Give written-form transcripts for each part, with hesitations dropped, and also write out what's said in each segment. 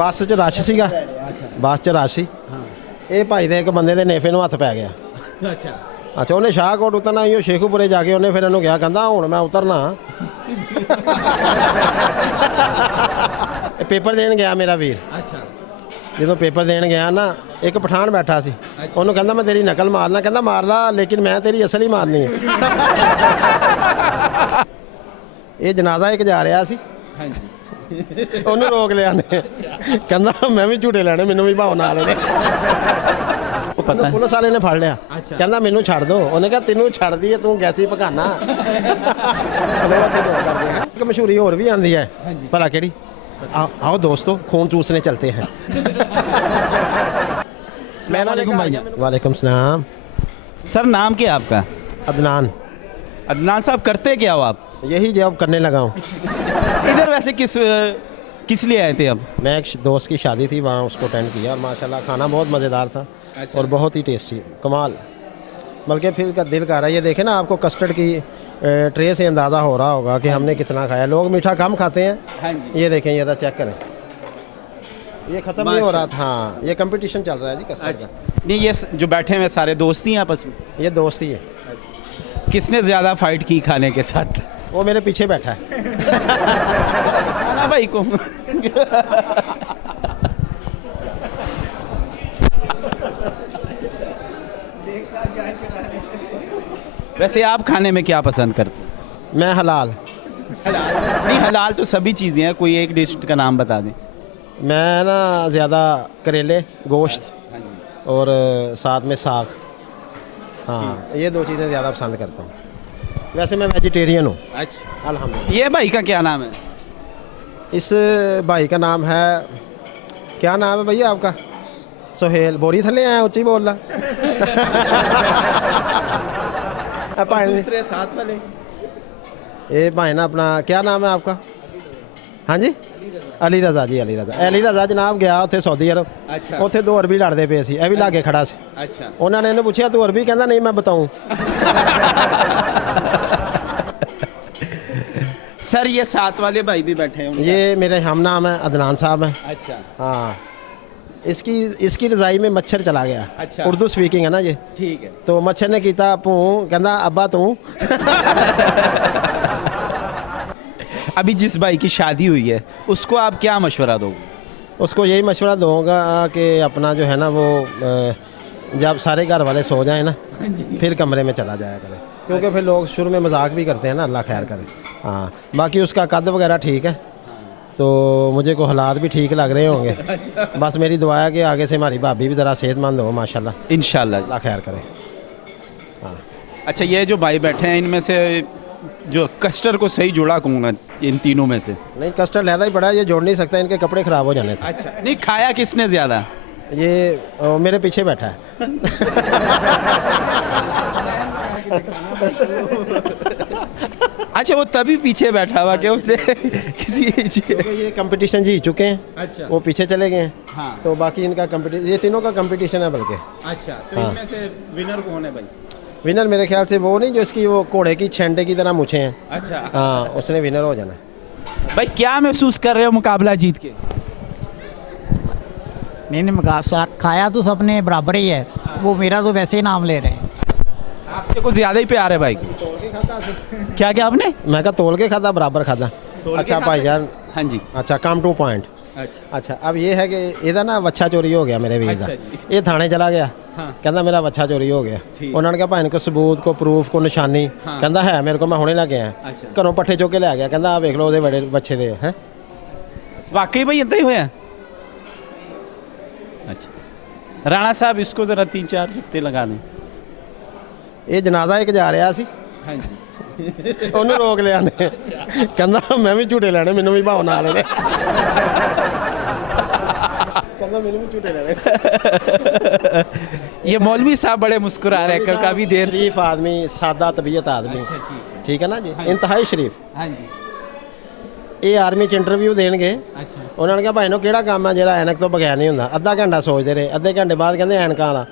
ਬੱਸ 'ਚ ਰਸ਼ ਸੀਗਾ। ਬੱਸ 'ਚ ਰਸ਼ ਸੀ। ਇਹ ਭਾਈ ਦੇ ਇੱਕ ਬੰਦੇ ਦੇ ਨੇਫੇ ਨੂੰ ਹੱਥ ਪੈ ਗਿਆ। ਅੱਛਾ ਉਹਨੇ ਸ਼ਾਹਕੋਟ ਉਤਰਨਾ ਹੀ, ਉਹ ਸ਼ੇਖੂਪੁਰੇ ਜਾ ਕੇ ਉਹਨੇ ਫਿਰ ਇਹਨੂੰ ਕਿਹਾ, ਕਹਿੰਦਾ ਹੁਣ ਮੈਂ ਉਤਰਨਾ। ਪੇਪਰ ਦੇਣ ਗਿਆ ਮੇਰਾ ਵੀਰ। ਜਦੋਂ ਪੇਪਰ ਦੇਣ ਗਿਆ ਨਾ, ਇੱਕ ਪਠਾਨ ਬੈਠਾ ਸੀ, ਉਹਨੂੰ ਕਹਿੰਦਾ ਮੈਂ ਤੇਰੀ ਨਕਲ ਮਾਰਨਾ, ਕਹਿੰਦਾ ਮਾਰ ਲਾ ਲੇਕਿਨ ਮੈਂ ਤੇਰੀ ਅਸਲ ਹੀ ਮਾਰਨੀ ਹੈ। ਇਹ ਜਨਾਜ਼ਾ ਇੱਕ ਜਾ ਰਿਹਾ ਸੀ, ਉਹਨੂੰ ਰੋਕ ਲਿਆ ਨੇ, ਕਹਿੰਦਾ ਮੈਂ ਵੀ ਝੂਟੇ ਲੈਣੇ, ਮੈਨੂੰ ਵੀ ਭਾਉ ਨਾਲ ਉਹਨੇ। ਪਤਾ ਪੁਲਿਸ ਵਾਲੇ ਨੇ ਫੜ ਲਿਆ, ਕਹਿੰਦਾ ਮੈਨੂੰ ਛੱਡ ਦੋ। ਉਹਨੇ ਕਿਹਾ ਤੈਨੂੰ ਛੱਡਦੀ ਹੈ, ਤੂੰ ਗੈਸੀ ਪਕਾਨਾ। ਇੱਕ ਮਸ਼ਹੂਰੀ ਹੋਰ ਵੀ ਆਉਂਦੀ ਹੈ, ਭਲਾ ਕਿਹੜੀ? आओ दोस्तों खून चूसने चलते हैं। वालेकुम सलाम। सर नाम क्या है आपका? अदनान। अदनान साहब करते क्या हो आप? यही जॉब करने लगा हूँ। इधर वैसे किस लिए आए थे आप? मैं एक दोस्त की शादी थी, वहाँ उसको अटेंड किया और माशाल्लाह खाना बहुत मज़ेदार था और बहुत ही टेस्टी, कमाल। बल्कि फिर का दिल कर रहा है, ये देखें ना, आपको कस्टर्ड की ट्रे से अंदाज़ा हो रहा होगा कि हमने कितना खाया। लोग मीठा कम खाते हैं। ये देखें, ये चेक करें, ये ख़त्म नहीं हो रहा था। हाँ, ये कंपटीशन चल रहा है जी कस्टर्ड का। नहीं, ये जो बैठे हुए सारे दोस्ती हैं आपस में? ये दोस्ती है। किसने ज़्यादा फाइट की खाने के साथ? वो मेरे पीछे बैठा है। खाना भाई को। वैसे आप खाने में क्या पसंद करते हैं? मैं हलाल। नहीं, हलाल तो सभी चीज़ें हैं, कोई एक डिश का नाम बता दें। मैं ना ज़्यादा करेले, गोश्त और साथ में साग, हाँ ये दो चीज़ें ज़्यादा पसंद करता हूँ। वैसे मैं वेजिटेरियन हूँ। अच्छा, अल्हम्दुलिल्लाह। ये भाई का क्या नाम है? इस भाई का नाम है, क्या नाम है भैया आपका? सोहेल। बोरी थले आया उच्ची बोल रहा। दूसरे साथ वाले ये भाई ना अपना क्या नाम है आपका? हाँ जी, अली रज़ा जी। अली रज़ा जनाब गया उत्थे सऊदी अरब। अच्छा। उत्थे दो अरबी लड़ते पे सी, ਇਹ ਵੀ ਲਾਗੇ ਖੜਾ ਸੀ। अच्छा। उन्होंने इन्हें पूछा तू अरबी, कहता नहीं मैं बताऊँ। सर ये साथ वाले भाई भी बैठे हैं? ये मेरे हम नाम है अदनान साहब हैं। अच्छा। हाँ, इसकी रज़ाई में मच्छर चला गया। अच्छा। उर्दू स्पीकिंग है ना ये। ठीक है। तो मच्छर ने कीता भूं, कहता अब्बा तू। अभी जिस भाई की शादी हुई है उसको आप क्या मशवरा दोगे? उसको यही मशवरा दूँगा कि अपना जो है ना वो जब सारे घर वाले सो जाए ना, फिर कमरे में चला जाया करे, क्योंकि फिर लोग शुरू में मजाक भी करते हैं ना, अल्लाह खैर करे। हाँ, बाकी उसका कद वगैरह ठीक है, तो मुझे को हालात भी ठीक लग रहे होंगे। बस मेरी दुआ है कि आगे से हमारी भाभी भी ज़रा सेहतमंद हो माशाल्लाह, इंशाल्लाह, अल्लाह खैर करे। हाँ। अच्छा, ये जो भाई बैठे हैं इनमें से जो कस्टर्ड को सही जोड़ा कौन है इन तीनों में से? नहीं, कस्टर्ड लहदा ही पड़ा है, ये जोड़ नहीं सकता, इनके कपड़े ख़राब हो जाने थे। अच्छा। नहीं, खाया किसने ज़्यादा? ये मेरे पीछे बैठा है। अच्छा, वो तभी पीछे बैठा हुआ कि उसने किसी ये कंपटीशन जीत चुके हैं। अच्छा। वो पीछे चले गए हैं। हाँ। तो बाकी इनका कंपटीशन, ये तीनों का कंपटीशन है बल्कि। अच्छा, तो हाँ। इनमें से विनर कौन है भाई? विनर मेरे ख्याल से वो नहीं, जो इसकी वो घोड़े की छेंडे की तरह मूछें हैं। अच्छा। हाँ, उसने विनर हो जाना है। भाई क्या महसूस कर रहे हो मुकाबला जीत के? नहीं, खाया तो सबने बराबर ही है, वो मेरा तो वैसे ही नाम ले रहे हैं। आपसे कुछ ज़्यादा ही प्यार है भाई। क्या क्या आपने? मैं कहा तोल के खाता बराबर खाता। अच्छा भाई यार। हाँ जी। अच्छा, कम टू पॉइंट। अच्छा, अब ये है कि ਇਹਦਾ ਨਾ ਵੱਛਾ ਚੋਰੀ ਹੋ ਗਿਆ ਮੇਰੇ ਵੀਰ ਦਾ। ਇਹ ਥਾਣੇ ਚਲਾ ਗਿਆ, ਕਹਿੰਦਾ ਮੇਰਾ ਵੱਛਾ ਚੋਰੀ ਹੋ ਗਿਆ। ਉਹਨਾਂ ਨੇ ਕਿਹਾ ਭਾਈ ਕੋ ਸਬੂਤ, ਕੋ ਪ੍ਰੂਫ, ਕੋ ਨਿਸ਼ਾਨੀ? ਕਹਿੰਦਾ ਹੈ ਮੇਰੇ ਕੋ, ਮੈਂ ਹੁਣੇ ਲੈ ਕੇ ਆਇਆ। ਘਰੋਂ ਪੱਠੇ ਚੁੱਕ ਕੇ ਲੈ ਗਿਆ, ਕਹਿੰਦਾ ਆ ਵੇਖ ਲਓ ਉਹਦੇ ਬੜੇ ਬੱਚੇ ਦੇ ਹੈ। वाकई भाई इतना ही हुआ? अच्छा, राणा साहब इसको ज़रा 3-4 जुत्ते लगा दें। ਇਹ ਜਨਾਜ਼ਾ ਇੱਕ ਜਾ ਰਿਹਾ ਸੀ। हाँ जी। ਉਹਨੂੰ ਰੋਕ ਲਿਆ ਨੇ, ਕਹਿੰਦਾ ਮੈਂ ਵੀ ਝੂਟੇ ਲੈਣੇ, ਮੈਨੂੰ ਵੀ ਭਾਉ ਨਾਲ ਉਹਨੇ। ਕਹਿੰਦਾ ਮੈਨੂੰ ਵੀ ਝੂਟੇ ਲੈਣੇ। ये मौलवी साहब बड़े मुस्कुरा रहे हैं काफ़ी देर से। शरीफ आदमी, सादा तबीयत आदमी, ठीक है ना जी, इंतहाई शरीफ। हाँ जी। ਇਹ ਆਰਮੀ 'ਚ ਇੰਟਰਵਿਊ ਦੇਣਗੇ। अच्छा। ਉਹਨਾਂ ਨੇ ਕਿਹਾ ਭਾਈ ਨੂੰ ਕਿਹੜਾ ਕੰਮ ਹੈ ਜਿਹੜਾ ਐਨਕ ਤੋਂ ਬਗੈਰ ਨਹੀਂ ਹੁੰਦਾ? ਅੱਧਾ ਘੰਟਾ ਸੋਚਦੇ ਰਹੇ, ਅੱਧੇ ਘੰਟੇ ਬਾਅਦ ਕਹਿੰਦੇ ਐਨਕਾਂ ਵਾਲਾ।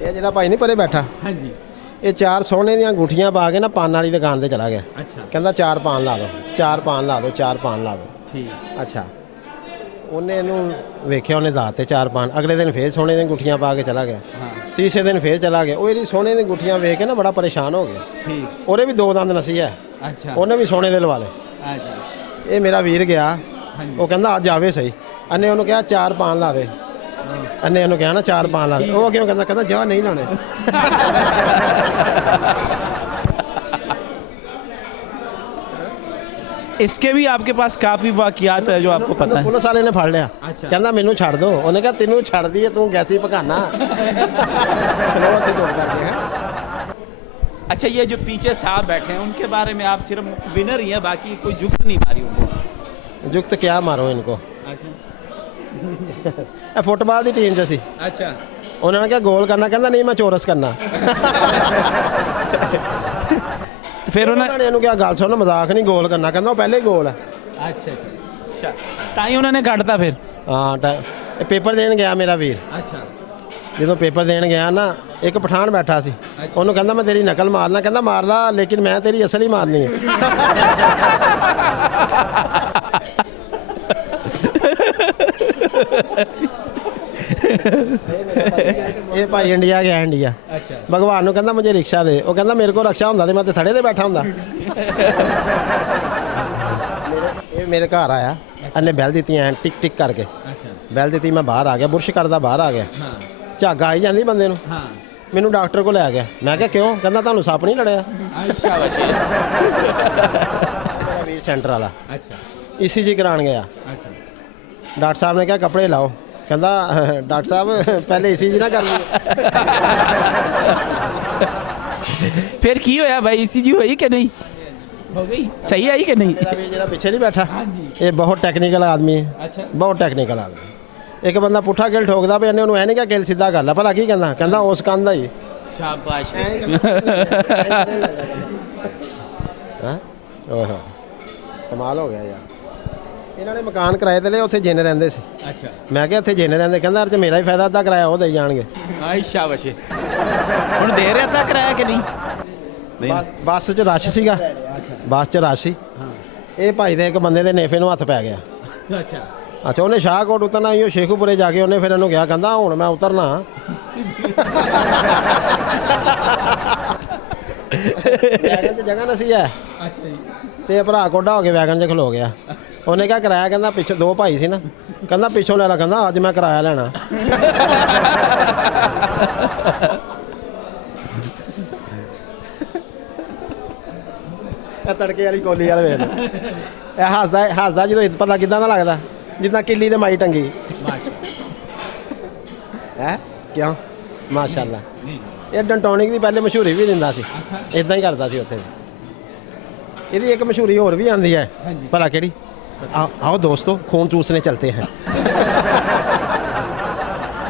ਇਹ ਜਿਹੜਾ ਭਾਈ ਨਹੀਂ ਪਰੇ ਬੈਠਾ, हाँ जी। ਇਹ 4 ਸੋਨੇ ਦੀਆਂ ਅੰਗੂਠੀਆਂ ਪਾ ਕੇ ਨਾ ਪਾਨ ਵਾਲੀ ਦੁਕਾਨ ਤੇ ਚਲਾ ਗਿਆ। अच्छा। ਕਹਿੰਦਾ 4 ਪਾਨ ਲਾ ਦਿਓ, 4 ਪਾਨ ਲਾ ਦਿਓ, 4 ਪਾਨ ਲਾ ਦਿਓ। ਠੀਕ ਅੱਛਾ ਉਹਨੇ ਇਹਨੂੰ ਵੇਖਿਆ, ਉਹਨੇ ਦਾਤੇ 4 ਪਾਣ। ਅਗਲੇ ਦਿਨ ਫੇਰ ਸੋਨੇ ਦੀਆਂ ਗੁੱਠੀਆਂ ਪਾ ਕੇ ਚਲਾ ਗਿਆ। ਹਾਂ ਤੀਸਰੇ ਦਿਨ ਫੇਰ ਚਲਾ ਗਿਆ। ਉਹ ਇਹਦੀ ਸੋਨੇ ਦੀਆਂ ਗੁੱਠੀਆਂ ਵੇਖ ਕੇ ਨਾ ਬੜਾ ਪਰੇਸ਼ਾਨ ਹੋ ਗਿਆ। ਠੀਕ ਉਹਦੇ ਵੀ 2 ਦੰਦ ਨਸੀ ਹੈ, ਅੱਛਾ ਉਹਨੇ ਵੀ ਸੋਨੇ ਦੇ ਲਵਾ ਲਏ। ਅੱਛਾ ਇਹ ਮੇਰਾ ਵੀਰ ਗਿਆ, ਹਾਂਜੀ ਉਹ ਕਹਿੰਦਾ ਅੱਜ ਆਵੇ ਸਹੀ। ਇਹਨੇ ਉਹਨੂੰ ਕਿਹਾ 4 ਪਾਣ ਲਾ ਦੇ। ਇਹਨੇ ਉਹਨੂੰ ਕਿਹਾ ਨਾ 4 ਪਾਣ ਲਾ ਦੇ। ਉਹ ਕਿਉਂ ਕਹਿੰਦਾ ਜਾ ਨਹੀਂ ਲਾਣੇ। इसके भी आपके पास काफ़ी वाक़ियात है जो आपको पता है। ਪੁਲਿਸ ਵਾਲੇ ਨੇ ਫੜ ਲਿਆ, ਅੱਛਾ। ਕਹਿੰਦਾ ਮੈਨੂੰ ਛੱਡ ਦੋ। ਉਹਨੇ ਕਿਹਾ ਤੈਨੂੰ ਛੱਡ ਦਈਏ, ਤੂੰ ਗੈਸੀ ਪਕਾਨਾ। ਚਲੋ ਉੱਥੇ ਦੌੜ ਕਰਕੇ ਹੈ। अच्छा ये जो पीछे साहब बैठे हैं उनके बारे में आप सिर्फ विनर ही हैं, बाकी कोई जुगत नहीं मारी उनको। जुगत क्या मारो इनको। अच्छा ਇਹ ਫੁੱਟਬਾਲ ਦੀ ਟੀਮ 'ਚ ਸੀ। अच्छा ਉਹਨਾਂ ਨੇ ਕਿਹਾ ਗੋਲ ਕਰਨਾ, ਕਹਿੰਦਾ ਨਹੀਂ ਮੈਂ ਚੋਰਸ ਕਰਨਾ। फिर उन्हें ਉਹਨਾਂ ਨੇ ਇਹਨੂੰ ਕਿਹਾ ਗੱਲ ਸੁਣ, ਮਜ਼ਾਕ ਨਹੀਂ, ਗੋਲ ਕਰਨਾ। ਕਹਿੰਦਾ ਉਹ ਪਹਿਲੇ ਗੋਲ ਹੈ। अच्छा अच्छा ताई उन्होंने काटता फिर। ਹਾਂ ਇਹ ਪੇਪਰ ਦੇਣ ਗਿਆ ਮੇਰਾ ਵੀਰ। अच्छा ਜਦੋਂ ਪੇਪਰ ਦੇਣ ਗਿਆ ਨਾ, ਇੱਕ ਪਠਾਨ ਬੈਠਾ ਸੀ। ਉਹਨੂੰ ਕਹਿੰਦਾ ਮੈਂ ਤੇਰੀ ਨਕਲ ਮਾਰਨਾ। ਕਹਿੰਦਾ ਮਾਰ ਲਾ, ਲੇਕਿਨ ਮੈਂ ਤੇਰੀ ਅਸਲੀ ਮਾਰਨੀ ਹੈ। ਇਹ ਭਾਈ ਇੰਡੀਆ ਗਿਆ ਇੰਡੀਆ। अच्छा ਭਗਵਾਨ ਨੂੰ ਕਹਿੰਦਾ ਮੁਝੇ ਰਿਕਸ਼ਾ ਦੇ। ਉਹ ਕਹਿੰਦਾ ਮੇਰੇ ਕੋਲ ਰਕਸ਼ਾ ਹੁੰਦਾ ਤੇ ਮੈਂ ਤੇ ਥੜੇ ਤੇ ਬੈਠਾ ਹੁੰਦਾ। ਇਹ ਮੇਰੇ ਘਰ ਆਇਆ, ਇਹਨੇ ਬੈਲ ਦਿੱਤੀ ਐ ਟਿਕ ਟਿਕ ਕਰਕੇ। अच्छा ਬੈਲ ਦਿੱਤੀ, ਮੈਂ ਬਾਹਰ ਆ ਗਿਆ, ਬੁਰਸ਼ ਕਰਦਾ ਬਾਹਰ ਆ ਗਿਆ। हाँ ਝੱਗ ਆਈ ਜਾਂਦੀ ਬੰਦੇ ਨੂੰ। हाँ ਮੈਨੂੰ ਡਾਕਟਰ ਕੋਲ ਲੈ ਗਿਆ। ਮੈਂ ਕਿਹਾ ਕਿਉਂ? ਕਹਿੰਦਾ ਤੁਹਾਨੂੰ ਸੱਪ ਨਹੀਂ ਲੜਿਆ। अच्छा वशी ਮੇਰਾ ਵੀਰ ਸੈਂਟਰ ਵਾਲਾ अच्छा ECG ਕਰਾਉਣ ਗਿਆ। अच्छा ਡਾਕਟਰ ਸਾਹਿਬ ਨੇ ਕਿਹਾ ਕੱਪੜੇ ਲਾਓ। ਕਹਿੰਦਾ ਡਾਕਟਰ ਸਾਹਿਬ ਪਹਿਲੇ ECG ਨਾ ਕਰ ਲਈਏ। फिर की होया भाई ECG हुई कि नहीं हो गई सही आई कि नहीं। ਮੇਰਾ ਵੀਰ ਜਿਹੜਾ ਪਿੱਛੇ ਨਹੀਂ ਬੈਠਾ, हाँ जी ਇਹ ਬਹੁਤ ਟੈਕਨੀਕਲ ਆਦਮੀ ਹੈ। अच्छा ਬਹੁਤ ਟੈਕਨੀਕਲ ਆਦਮੀ। ਇੱਕ ਬੰਦਾ ਪੁੱਠਾ ਗਿਲ ਠੋਕਦਾ ਪਿਆ, ਇਹਨੇ ਉਹਨੂੰ ਐ ਨਹੀਂ ਕਿਹਾ ਗਿਲ ਸਿੱਧਾ ਕਰ ਲੈ। ਭਲਾ ਕੀ ਕਹਿੰਦਾ? ਕਹਿੰਦਾ ਉਸ ਕੰਨ ਦਾ ਹੀ। शाबाश ਹਾਂ ਓਹੋ ਕਮਾਲ ਹੋ ਗਿਆ ਯਾਰ। ਇਹਨਾਂ ਨੇ ਮਕਾਨ ਕਿਰਾਏ ਤੇ ਲਏ, ਉੱਥੇ ਜਿੰਨ ਰਹਿੰਦੇ ਸੀ। अच्छा ਮੈਂ ਕਿਹਾ ਇੱਥੇ ਜਿੰਨ ਰਹਿੰਦੇ। ਕਹਿੰਦਾ ਇਹ 'ਚ ਮੇਰਾ ਹੀ ਫਾਇਦਾ, ਅੱਧਾ ਕਿਰਾਇਆ ਉਹ ਦੇਈ ਜਾਣਗੇ। आयशा वशी ਹੁਣ ਦੇ ਰਿਹਾ ਤਾਂ ਕਿਰਾਇਆ ਕਿ ਨਹੀਂ ਬੱਸ 'ਚ ਰਸ਼ ਸੀਗਾ, ਬੱਸ 'ਚ ਰਸ਼ ਸੀ। ਹਾਂ ਇਹ ਭਾਈ ਦੇ ਇੱਕ ਬੰਦੇ ਦੇ ਨੇਫੇ ਨੂੰ ਹੱਥ ਪੈ ਗਿਆ। ਅੱਛਾ ਅੱਛਾ ਉਹਨੇ ਸ਼ਾਹਕੋਟ ਉਤਰਨਾ ਸੀ, ਉਹ ਸ਼ੇਖੂਪੁਰੇ ਜਾ ਕੇ ਉਹਨੇ ਫਿਰ ਇਹਨੂੰ ਕਿਹਾ, ਕਹਿੰਦਾ ਹੁਣ ਮੈਂ ਉਤਰਨਾ। ਵੈਗਨ 'ਚ ਜਗ੍ਹਾ ਨਹੀਂ ਸੀ ਹੈ ਅੱਛਾ ਜੀ ਤੇ ਭਰਾ ਕੋਡਾ ਹੋ ਕੇ ਵੈਗਨ 'ਚ ਖਲੋ ਗਿਆ। ਉਹਨੇ ਕਿਹਾ ਕਿਰਾਇਆ, ਕਹਿੰਦਾ ਪਿੱਛੋਂ 2 ਭਾਈ ਸੀ ਨਾ, ਕਹਿੰਦਾ ਪਿੱਛੋਂ ਲੈ ਲਾ। ਕਹਿੰਦਾ ਅੱਜ ਮੈਂ ਕਿਰਾਇਆ ਲੈਣਾ। ਇਹ ਤੜਕੇ ਵਾਲੀ ਕੋਲੀ ਵਾਲੇ ਵੇਖ ਇਹ ਹੱਸਦਾ ਜਦੋਂ ਪਤਾ ਕਿਦਾਂ ਦਾ ਲੱਗਦਾ, ਜਿੱਦਾਂ ਕਿੱਲੀ ਤੇ ਮਾਈ ਟੰਗੀ ਹੈ। ਕਿਉਂ? ਮਾਸ਼ਾਅੱਲਾ। ਇਹ ਡੰਟੋਨਿਕ ਦੀ ਪਹਿਲੇ ਮਸ਼ਹੂਰੀ ਵੀ ਦਿੰਦਾ ਸੀ, ਇਦਾਂ ਹੀ ਕਰਦਾ ਸੀ ਉੱਥੇ। ਇਹਦੀ ਇੱਕ ਮਸ਼ਹੂਰੀ ਹੋਰ ਵੀ ਆਉਂਦੀ ਹੈ, ਭਲਾ ਕਿਹੜੀ? आओ दोस्तों खून चूसने चलते हैं।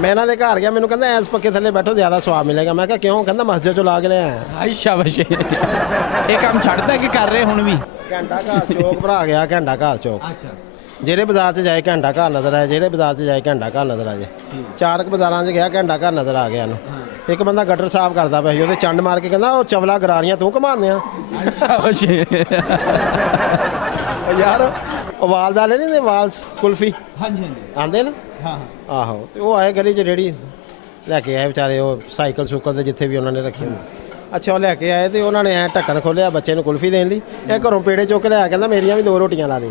मैं ਇਹਨਾਂ ਦੇ ਘਰ ਗਿਆ, ਮੈਨੂੰ ਕਹਿੰਦਾ ਐਸ ਪੱਕੇ ਥੱਲੇ ਬੈਠੋ ਜ਼ਿਆਦਾ ਸਵਾਦ ਮਿਲੇਗਾ। ਮੈਂ ਕਿਹਾ ਕਿਉਂ? ਕਹਿੰਦਾ ਮਸਜਿਦ ਚੋਂ ਲਾ ਕੇ ਲਿਆ। ਆਇਸ਼ਾ ਵਸ਼ੇ ਇਹ ਕੰਮ ਛੱਡਦਾ ਕਿ ਕਰ ਰਹੇ ਹੁਣ ਵੀ? ਘੰਟਾ ਘਰ ਚੌਕ ਭਰਾ ਗਿਆ, ਘੰਟਾ ਘਰ ਚੌਕ। ਅੱਛਾ ਜਿਹੜੇ ਬਾਜ਼ਾਰ 'ਚ ਜਾਏ ਘੰਟਾ ਘਰ ਨਜ਼ਰ ਆਏ, ਜਿਹੜੇ ਬਾਜ਼ਾਰ 'ਚ ਜਾਏ ਘੰਟਾ ਘਰ ਨਜ਼ਰ ਆ ਜੇ। 4 ਬਾਜ਼ਾਰਾਂ 'ਚ ਗਿਆ, ਘੰਟਾ ਘਰ ਨਜ਼ਰ ਆ ਗਿਆ ਇਹਨੂੰ। ਇੱਕ ਬੰਦਾ ਗਟਰ ਸਾਫ਼ ਕਰਦਾ ਪਿਆ ਸੀ, ਉਹਦੇ ਚੰਡ ਮਾਰ ਕੇ ਕਹਿੰਦਾ ਉਹ ਚਵਲਾ ਗਰਾਰੀਆਂ ਤੂੰ ਘਮਾਉਂਦੇ ਆ। ਆਇਸ਼ਾ ਵਸ਼ੇ ਯਾਰ ਉਹ ਵਾਲ ਦਾਲੇ ਨਹੀਂ ਨੇ, ਵਾਲਸ ਕੁਲਫੀ ਹਾਂਜੀ ਹਾਂਜੀ ਆਉਂਦੇ ਨਾ। ਹਾਂ ਆਹੋ ਤੇ ਉਹ ਆਏ ਗਲੀ 'ਚ ਰੇੜੀ ਲੈ ਕੇ ਆਏ ਵਿਚਾਰੇ, ਉਹ ਸਾਈਕਲ ਸੁਕਲ ਦੇ ਜਿੱਥੇ ਵੀ ਉਹਨਾਂ ਨੇ ਰੱਖੇ ਹੁੰਦੇ। ਅੱਛਾ ਉਹ ਲੈ ਕੇ ਆਏ ਤੇ ਉਹਨਾਂ ਨੇ ਐ ਢੱਕਣ ਖੋਲਿਆ ਬੱਚੇ ਨੂੰ ਕੁਲਫੀ ਦੇਣ ਲਈ। ਇਹ ਘਰੋਂ ਪੇੜੇ ਚੁੱਕ ਕੇ ਲਿਆ, ਕਹਿੰਦਾ ਮੇਰੀਆਂ ਵੀ 2 ਰੋਟੀਆਂ ਲਾ ਦੇ।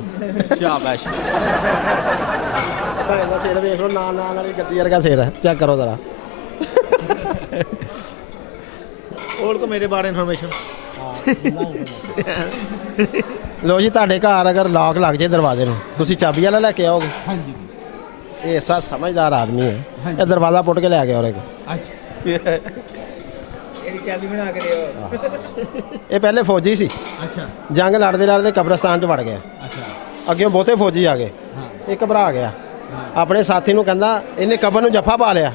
ਸ਼ਾਬਾਸ਼ ਭਾਈ ਦਾ ਸਿਰ ਵੇਖ ਲਓ, ਨਾਲ ਵਾਲੀ ਗੱਦੀ ਵਰਗਾ ਸਿਰ ਹੈ, ਚੈੱਕ ਕਰੋ ਜ਼ਰਾ। और को मेरे बारे इन्फॉर्मेशन ਲੋ ਜੀ, ਤੁਹਾਡੇ ਘਰ ਅਗਰ ਲੌਕ ਲੱਗ ਜੇ ਦਰਵਾਜ਼ੇ ਨੂੰ, ਤੁਸੀਂ ਚਾਬੀ ਵਾਲਾ ਲੈ ਕੇ ਆਓਗੇ? ਹਾਂਜੀ ਇਹ ਐਸਾ ਸਮਝਦਾਰ ਆਦਮੀ ਹੈ, ਇਹ ਦਰਵਾਜ਼ਾ ਪੁੱਟ ਕੇ ਲੈ ਗਿਆ ਉਹਦੇ ਕੋਲ। ਅੱਛਾ चाबी बना के दे। ਇਹ ਪਹਿਲੇ ਫੌਜੀ ਸੀ, ਅੱਛਾ ਜੰਗ ਲੜਦੇ ਲੜਦੇ ਕਬਰਸਤਾਨ 'ਚ ਵੜ ਗਿਆ। ਅੱਛਾ ਅੱਗੇ ਬਹੁਤੇ ਫੌਜੀ ਆ ਗਏ, ਹਾਂ ਇਹ ਘਬਰਾ ਗਿਆ। ਆਪਣੇ ਸਾਥੀ ਨੂੰ ਕਹਿੰਦਾ, ਇਹਨੇ ਕਬਰ ਨੂੰ ਜੱਫਾ ਪਾ ਲਿਆ।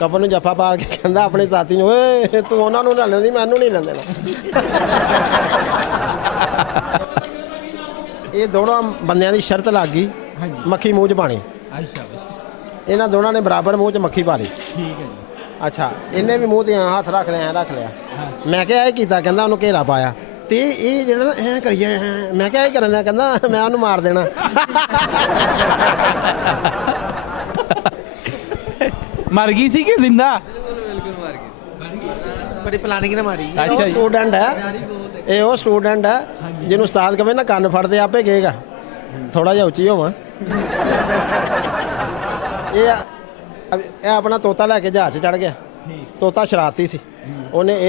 ਕਬਰ ਨੂੰ ਜੱਫਾ ਪਾ ਕੇ ਕਹਿੰਦਾ ਆਪਣੇ ਸਾਥੀ ਨੂੰ, ਓਏ ਤੂੰ ਉਹਨਾਂ ਨੂੰ ਲੈ ਲੈਂਦੀ, ਮੈਨੂੰ ਨਹੀਂ ਲੈਣ ਦੇਣਾ। ਇਹ ਦੋਨੋਂ ਬੰਦਿਆਂ ਦੀ ਸ਼ਰਤ ਲੱਗ ਗਈ, ਹਾਂਜੀ ਮੱਖੀ ਮੂੰਹ 'ਚ ਪਾਣੀ। ਆਇਸ਼ਾ ਵਸ਼ੇ ਇਹਨਾਂ ਦੋਨਾਂ ਨੇ ਬਰਾਬਰ ਮੂੰਹ 'ਚ ਮੱਖੀ ਪਾ ਲਈ। ਠੀਕ ਹੈ ਜੀ ਅੱਛਾ ਇਹਨੇ ਵੀ ਮੂੰਹ ਤੇ ਹੱਥ ਰੱਖ ਲਿਆ, ਰੱਖ ਲਿਆ। ਹਾਂ ਮੈਂ ਕਿਹਾ ਇਹ ਕੀਤਾ? ਕਹਿੰਦਾ ਉਹਨੂੰ ਘੇਰਾ ਪਾਇਆ। ਤੇ ਇਹ ਜਿਹੜਾ ਨਾ ਐ ਕਰੀਏ ਐਂ। ਮੈਂ ਕਿਹਾ ਇਹ ਕਰਨ ਦਾ, ਕਹਿੰਦਾ ਮੈਂ ਉਹਨੂੰ ਮਾਰ ਦੇਣਾ। मर गई सी कि जिंदा? ਬੜੀ ਪਲਾਨਿੰਗ ਨਾਲ ਮਾਰੀ अच्छा ਉਹ जी। ਸਟੂਡੈਂਟ ਹੈ, ਇਹ ਉਹ ਸਟੂਡੈਂਟ ਹੈ ਜਿਹਨੂੰ ਉਸਤਾਦ ਕਹੇ ਨਾ ਕੰਨ ਫੜਦੇ ਆਪੇ ਕਹੇਗਾ ਥੋੜਾ ਜਿਹਾ ਉੱਚੀ ਹੋਵਾਂ। ਇਹ ਆਪਣਾ ਤੋਤਾ ਲੈ ਕੇ ਜਹਾਜ਼ 'ਚ ਚੜ ਗਿਆ। ਤੋਤਾ ਸ਼ਰਾਰਤੀ ਸੀ, ਉਹਨੇ ਇਹ